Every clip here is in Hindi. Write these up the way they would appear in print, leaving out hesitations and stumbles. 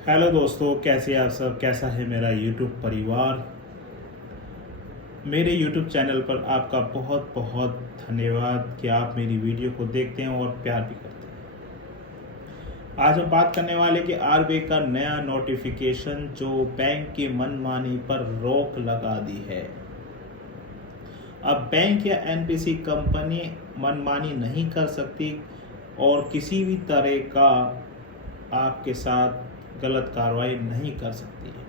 हेलो दोस्तों, कैसे आप सब। कैसा है मेरा यूट्यूब परिवार। मेरे यूट्यूब चैनल पर आपका बहुत बहुत धन्यवाद कि आप मेरी वीडियो को देखते हैं और प्यार भी करते हैं। आज हम बात करने वाले कि आरबीआई का नया नोटिफिकेशन जो बैंक की मनमानी पर रोक लगा दी है। अब बैंक या एनबीसी कंपनी मनमानी नहीं कर सकती और किसी भी तरह का आपके साथ गलत कार्रवाई नहीं कर सकती है।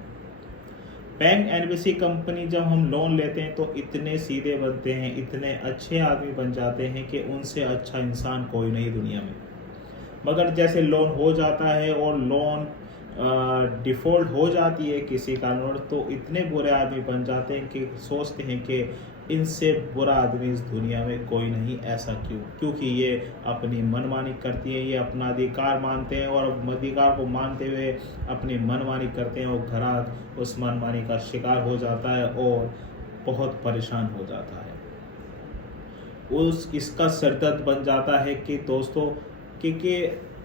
बैंक एनबीसी कंपनी जब हम लोन लेते हैं तो इतने सीधे बनते हैं, इतने अच्छे आदमी बन जाते हैं कि उनसे अच्छा इंसान कोई नहीं दुनिया में। मगर जैसे लोन हो जाता है और लोन डिफ़ॉल्ट हो जाती है किसी कारणवश, तो इतने बुरे आदमी बन जाते हैं कि सोचते हैं कि इनसे बुरा आदमी इस दुनिया में कोई नहीं। ऐसा क्यों? क्योंकि ये अपनी मनमानी करती है, ये अपना अधिकार मानते हैं और अधिकार को मानते हुए अपनी मनमानी करते हैं और ग्राहक उस मनमानी का शिकार हो जाता है और बहुत परेशान हो जाता है। इसका सरदर्द बन जाता है कि दोस्तों कि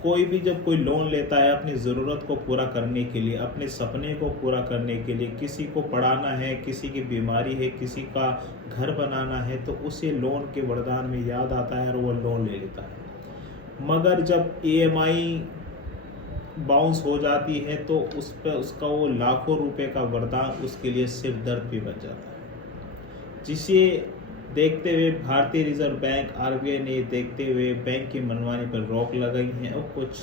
कोई भी जब कोई लोन लेता है अपनी ज़रूरत को पूरा करने के लिए, अपने सपने को पूरा करने के लिए, किसी को पढ़ाना है, किसी की बीमारी है, किसी का घर बनाना है, तो उसे लोन के वरदान में याद आता है और वो लोन ले लेता है। मगर जब ईएमआई बाउंस हो जाती है तो उस पर उसका वो लाखों रुपए का वरदान उसके लिए सिर दर्द भी बन जाता है। जिसे देखते हुए भारतीय रिजर्व बैंक आरबीआई ने देखते हुए बैंक की मनमानी पर रोक लगाई है और कुछ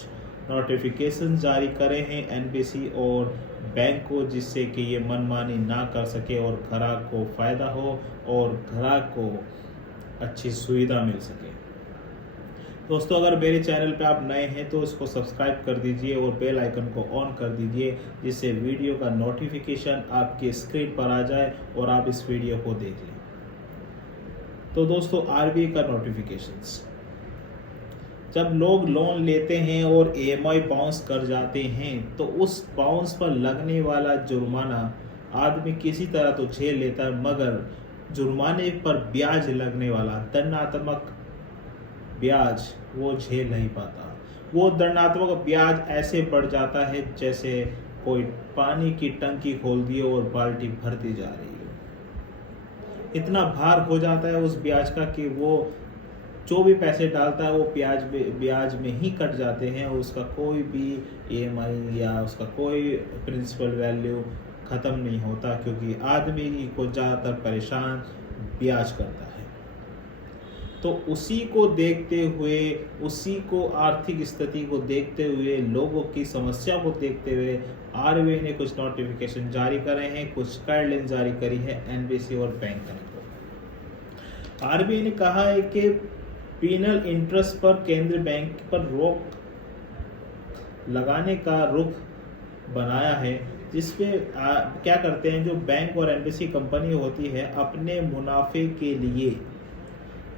नोटिफिकेशन जारी करे हैं एनबीसी और बैंक को, जिससे कि ये मनमानी ना कर सके और ग्राहक को फ़ायदा हो और ग्राहक को अच्छी सुविधा मिल सके। दोस्तों, अगर मेरे चैनल पे आप नए हैं तो इसको सब्सक्राइब कर दीजिए और बेल आइकन को ऑन कर दीजिए, जिससे वीडियो का नोटिफिकेशन आपकी स्क्रीन पर आ जाए और आप इस वीडियो को देख लें। तो दोस्तों, आरबीआई का नोटिफिकेशंस, जब लोग लोन लेते हैं और ईएमआई बाउंस कर जाते हैं तो उस बाउंस पर लगने वाला जुर्माना आदमी किसी तरह तो झेल लेता है, मगर जुर्माने पर ब्याज लगने वाला दंडात्मक ब्याज वो झेल नहीं पाता। वो दंडात्मक ब्याज ऐसे बढ़ जाता है जैसे कोई पानी की टंकी खोल दी और बाल्टी भरती जा रही है। इतना भार हो जाता है उस ब्याज का कि वो जो भी पैसे डालता है वो ब्याज में ही कट जाते हैं। उसका कोई भी ईएमआई या उसका कोई प्रिंसिपल वैल्यू ख़त्म नहीं होता, क्योंकि आदमी को ज़्यादातर परेशान ब्याज करता है। तो उसी को देखते हुए, उसी को आर्थिक स्थिति को देखते हुए, लोगों की समस्या को देखते हुए आरबीआई ने कुछ नोटिफिकेशन जारी करे हैं, कुछ गाइडलाइन जारी करी है एनबीसी और बैंक को। आरबीआई ने कहा है कि पीनल इंटरेस्ट पर केंद्रीय बैंक पर रोक लगाने का रुख बनाया है, जिसपे क्या करते हैं, जो बैंक और एनबीसी कंपनी होती है अपने मुनाफे के लिए,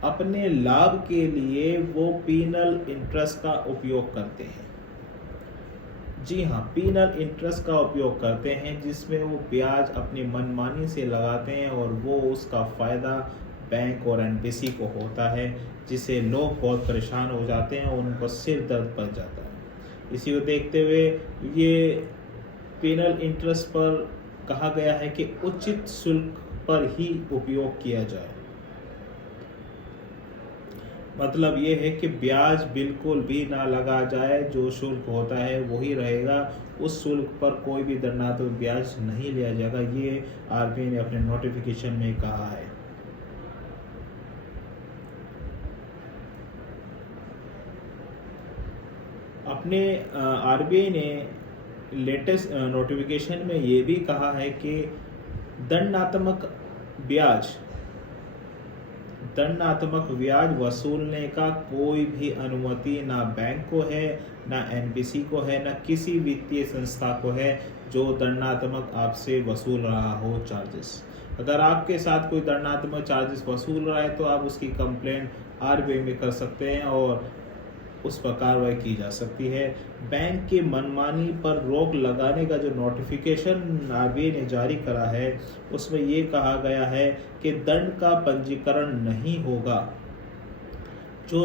अपने लाभ के लिए वो पीनल इंटरेस्ट का उपयोग करते हैं। जी हाँ, पीनल इंटरेस्ट का उपयोग करते हैं, जिसमें वो ब्याज अपनी मनमानी से लगाते हैं और वो उसका फ़ायदा बैंक और एनबीसी को होता है, जिससे लोग बहुत परेशान हो जाते हैं और उनको सिर दर्द पड़ जाता है। इसी को देखते हुए ये पीनल इंटरेस्ट पर कहा गया है कि उचित शुल्क पर ही उपयोग किया जाए। मतलब ये है कि ब्याज बिल्कुल भी ना लगा जाए, जो शुल्क होता है वही रहेगा, उस शुल्क पर कोई भी दंडात्मक ब्याज नहीं लिया जाएगा। ये आरबीआई ने अपने नोटिफिकेशन में कहा है। अपने आरबीआई ने लेटेस्ट नोटिफिकेशन में ये भी कहा है कि दंडात्मक ब्याज वसूलने का कोई भी अनुमति ना बैंक को है, ना एनबीसी को है, ना किसी वित्तीय संस्था को है जो दंडात्मक आपसे वसूल रहा हो चार्जेस। अगर आपके साथ कोई दंडात्मक चार्जेस वसूल रहा है तो आप उसकी कंप्लेंट आरबीआई में कर सकते हैं और उस पर कार्रवाई की जा सकती है। बैंक की मनमानी पर रोक लगाने का जो नोटिफिकेशन आरबीआई ने जारी करा है, उसमें ये कहा गया है कि दंड का पंजीकरण नहीं होगा जो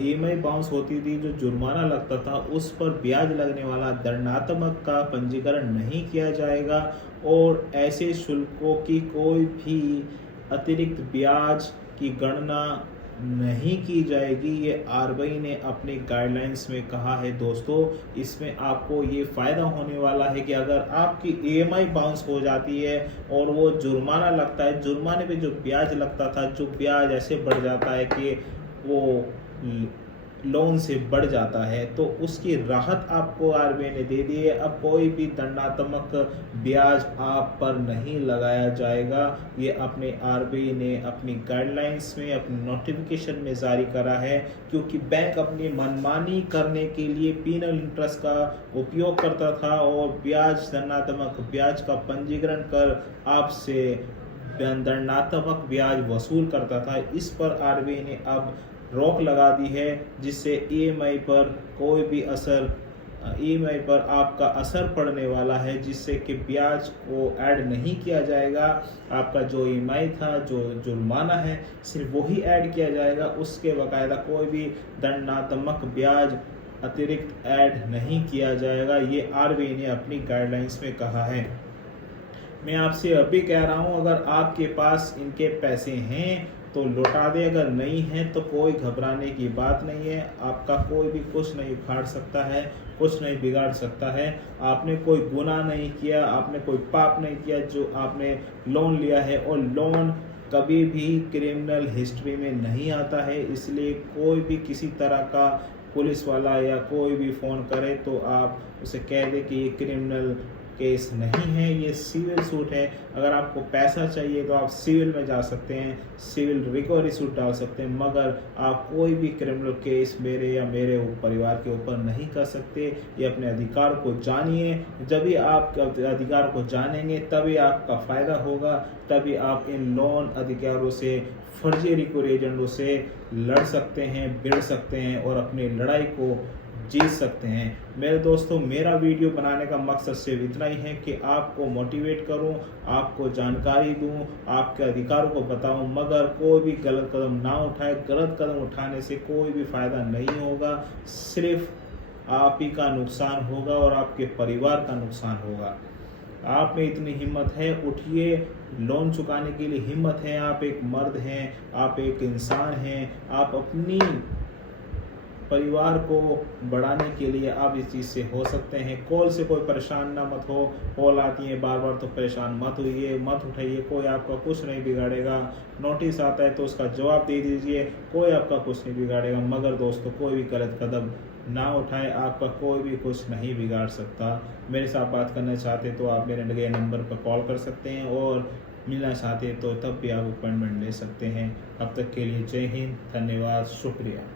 ईएमआई बाउंस होती थी, जो जुर्माना लगता था, उस पर ब्याज लगने वाला दंडात्मक का पंजीकरण नहीं किया जाएगा और ऐसे शुल्कों की कोई भी अतिरिक्त ब्याज की गणना नहीं की जाएगी। ये आरबीआई ने अपनी गाइडलाइंस में कहा है दोस्तों। इसमें आपको ये फ़ायदा होने वाला है कि अगर आपकी ईएमआई बाउंस हो जाती है और वो जुर्माना लगता है, जुर्माने पे जो ब्याज लगता था, जो ब्याज ऐसे बढ़ जाता है कि वो लोन से बढ़ जाता है, तो उसकी राहत आपको आरबीआई ने दे दी है। अब कोई भी दंडात्मक ब्याज आप पर नहीं लगाया जाएगा। ये अपने आरबीआई ने अपनी गाइडलाइंस में, अपनी नोटिफिकेशन में जारी करा है, क्योंकि बैंक अपनी मनमानी करने के लिए पीनल इंटरेस्ट का उपयोग करता था और ब्याज, दंडात्मक ब्याज का पंजीकरण कर आपसे दंडात्मक ब्याज वसूल करता था। इस पर आरबीआई ने अब रोक लगा दी है, जिससे ईएमआई पर कोई भी असर, ईएमआई पर आपका असर पड़ने वाला है, जिससे कि ब्याज को ऐड नहीं किया जाएगा। आपका जो ईएमआई था, जो जुर्माना है, सिर्फ वही ऐड किया जाएगा। उसके बाकायदा कोई भी दंडात्मक ब्याज अतिरिक्त ऐड नहीं किया जाएगा। ये आरबीआई ने अपनी गाइडलाइंस में कहा है। मैं आपसे अभी कह रहा हूँ, अगर आपके पास इनके पैसे हैं तो लौटा दे, अगर नहीं है तो कोई घबराने की बात नहीं है। आपका कोई भी कुछ नहीं उखाड़ सकता है, कुछ नहीं बिगाड़ सकता है। आपने कोई गुनाह नहीं किया, आपने कोई पाप नहीं किया जो आपने लोन लिया है, और लोन कभी भी क्रिमिनल हिस्ट्री में नहीं आता है। इसलिए कोई भी किसी तरह का पुलिस वाला या कोई भी फ़ोन करे तो आप उसे कह दे कि ये क्रिमिनल केस नहीं है, ये सिविल सूट है। अगर आपको पैसा चाहिए तो आप सिविल में जा सकते हैं, सिविल रिकवरी सूट डाल सकते हैं, मगर आप कोई भी क्रिमिनल केस मेरे या मेरे परिवार के ऊपर नहीं कर सकते। ये अपने अधिकार को जानिए। जब भी आप अधिकार को जानेंगे तभी आपका फ़ायदा होगा, तभी आप इन लोन अधिकारों से, फर्जी रिकवरी एजेंटों से लड़ सकते हैं, भिड़ सकते हैं और अपनी लड़ाई को जीत सकते हैं। मेरे दोस्तों, मेरा वीडियो बनाने का मकसद सिर्फ इतना ही है कि आपको मोटिवेट करूं, आपको जानकारी दूं, आपके अधिकारों को बताऊं, मगर कोई भी गलत कदम ना उठाए। गलत कदम उठाने से कोई भी फ़ायदा नहीं होगा, सिर्फ आप ही का नुकसान होगा और आपके परिवार का नुकसान होगा। आप में इतनी हिम्मत है, उठिए, लोन चुकाने के लिए हिम्मत है। आप एक मर्द हैं, आप एक इंसान हैं, आप अपनी परिवार को बढ़ाने के लिए आप इस चीज़ से हो सकते हैं। कॉल से कोई परेशान ना मत हो, कॉल आती है बार बार तो परेशान मत होइए, मत उठाइए। कोई आपका कुछ नहीं बिगाड़ेगा। नोटिस आता है तो उसका जवाब दे दीजिए, कोई आपका कुछ नहीं बिगाड़ेगा। मगर दोस्तों, कोई भी गलत कदम ना उठाए, आपका कोई भी कुछ नहीं बिगाड़ सकता। मेरे साथ बात करना चाहते तो आप मेरे दिए नंबर पर कॉल कर सकते हैं, और मिलना चाहते तो तब भी आप अपॉइंटमेंट ले सकते हैं। अब तक के लिए जय हिंद, धन्यवाद, शुक्रिया।